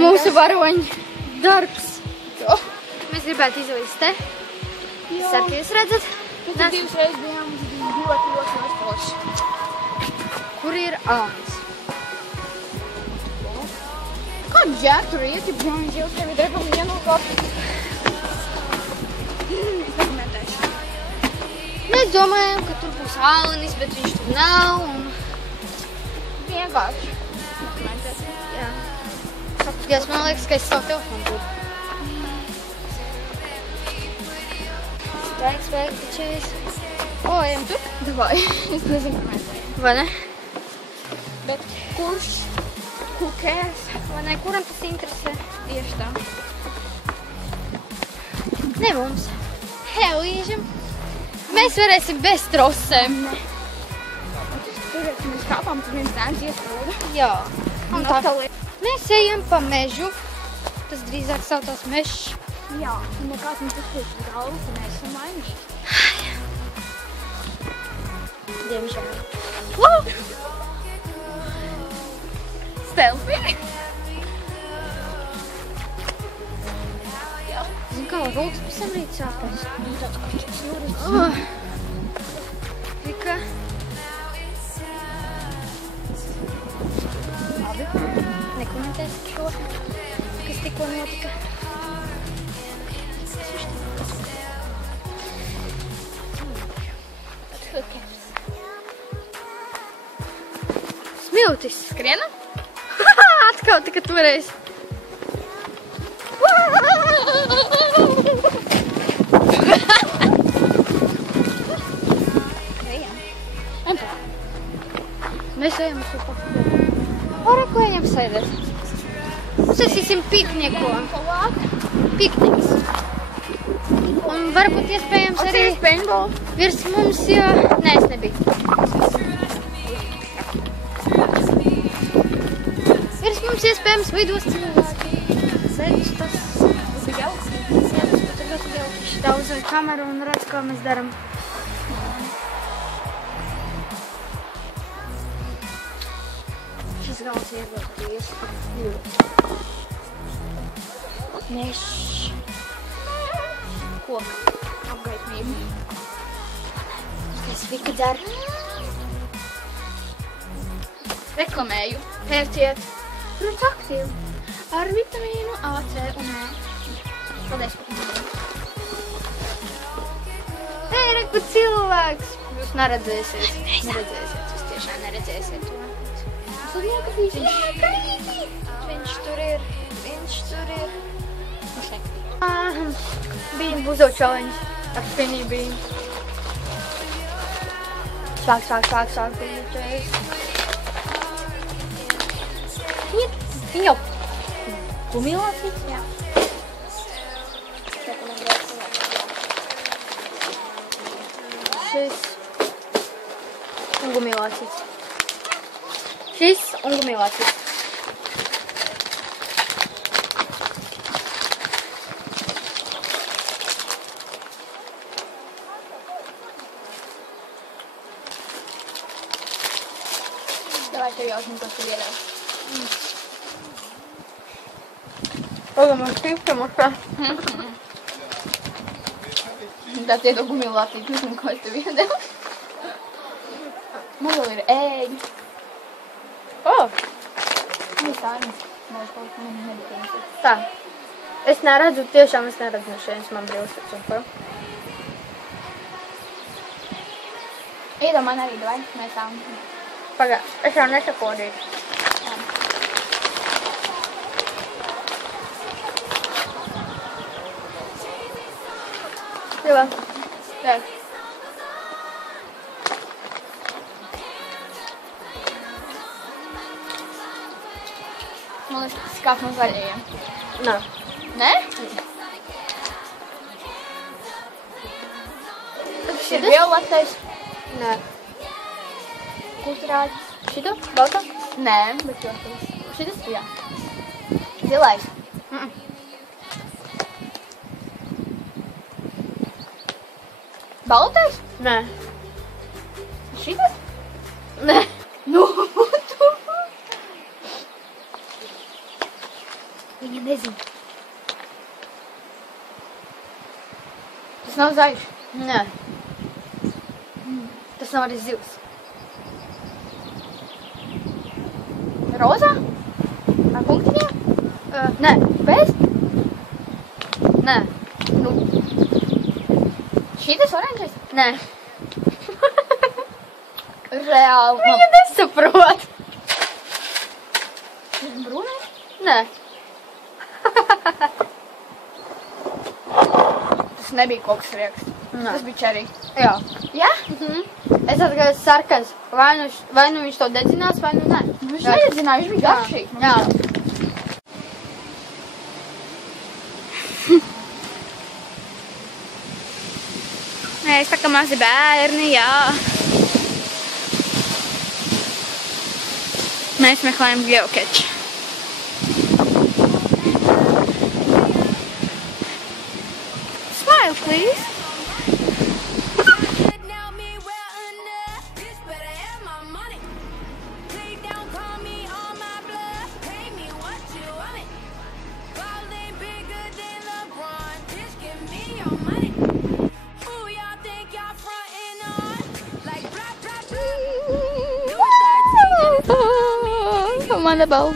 Mūsu varoņu darbs. Mēs gribētu izlīst te. Saka, jūs redzat? Mēs divas reizes bijām, ļoti forši. Kur ir āns? Kā džēr tur iet, ja brāņš jau tevi darbam vienokot? Es nekomentēšu. Mēs domājam, ka tur būs ānis, bet viņš tur nav. Vienkārši. Nekomentēšu. Jā. Apskatījās, man liekas, ka es savu telefonu tur. Sveiki, tačīs. O, ejam tu? Davai, es nezinu, komentēju. Vai ne? Bet kurš? Who cares? Vai ne? Kuram tas interesē? Tieši tā. Ne mums. Helīžam. Mēs varēsim bez trosēm. Tur, kad mēs kāpām, tur viens dēns iesprūda. Jā. Un tā. atkal ir. Mēs ejam pa mežu. Tas drīzāk saucās mežs. Jā, un nekāds mums uzkrīt uz galvas, un mēs esam laimīgi. Diemžēl. Selfie? Zinu, kā rūtas pēc tam rīt sāpēs. Tāds kuķis jūras. Tika. Labi. Nekomentēsim šo, kas tikko notika. Smiltis. Skriena? Atkal tika toreiz. Mēs ejam uz to pašu. Ora, ko ejam sēdēt? Uzsēsīsim pikniku. Pikniks. Un varbūt iespējams arī virs mums, jo... Nē, es nebiju. Virs mums iespējams lidos cilvēki. Sēdus tas. Tas ir jauks. Sēdus pat ir ļoti jauki. Daudzai kameru un redz, ko mēs daram. Šis galds ir ļoti tiesa. Mešs. Koka. Apgaismība. Es vika dzer. Reklamēju. Pērciet. Protams aktīvi. Ar vitamīnu A, C un E. Paldies par komentāru. Ei, re, kur cilvēks! Jūs neredzēsiet. Neredzēsiet. Jūs tiešām neredzēsiet to. Viņš tur ir. Viņš tur ir. Nu šeit. Bean buzo challenge. Ar spinny bean. Sāk. Viņu gumilācīts? Jā. Šis un gumilācīts. Šis un gumilācīts. Davai tev jautājums, ko tu iedāv. Pagam, man tā. Tāds iedod gumilācīt, nezinu, ko es tev iedēvu. Man vēl ir ēģi. Viss ārnis. Man nebija. Tā. Es neredzu, tiešām es neredzu no šeit, man brīvstats un ko. Iedod man arī, davai, mēs tām. Pagā, es jau nesakodīju. Divā. Jā. Man liekas, tas kāp no zaļajiem. Nā. Nē? Tas ir violetais. Nē. Ko tu rādi? Šito? Balta? Nē, bet violetais. Šitas? Jā. Zilais. Baltais? Nē. Šitas? Nē. Nu, tu. Viņa nezina. Tas nav zaļš. Nē. Tas nav arī zivs. Rozā? Ar punktiņiem? Nē. Bez? Nē. Nu. Šitas oranžais? Nē. Reāli. Viņa nesaprot. Brūnais? Nē. Tas nebija koks rieks. Nē. Tas bija čerī. Jā. Jā? Es atgāju sarkans. Vai nu viņš to dedzinās, vai nu nē. Viņš nededzināja, viņš bija garšīgs. Jā. Mēs tā kā mazi bērni, jā. Mēs meklējam geocache. Smile, please. I'm on the boat.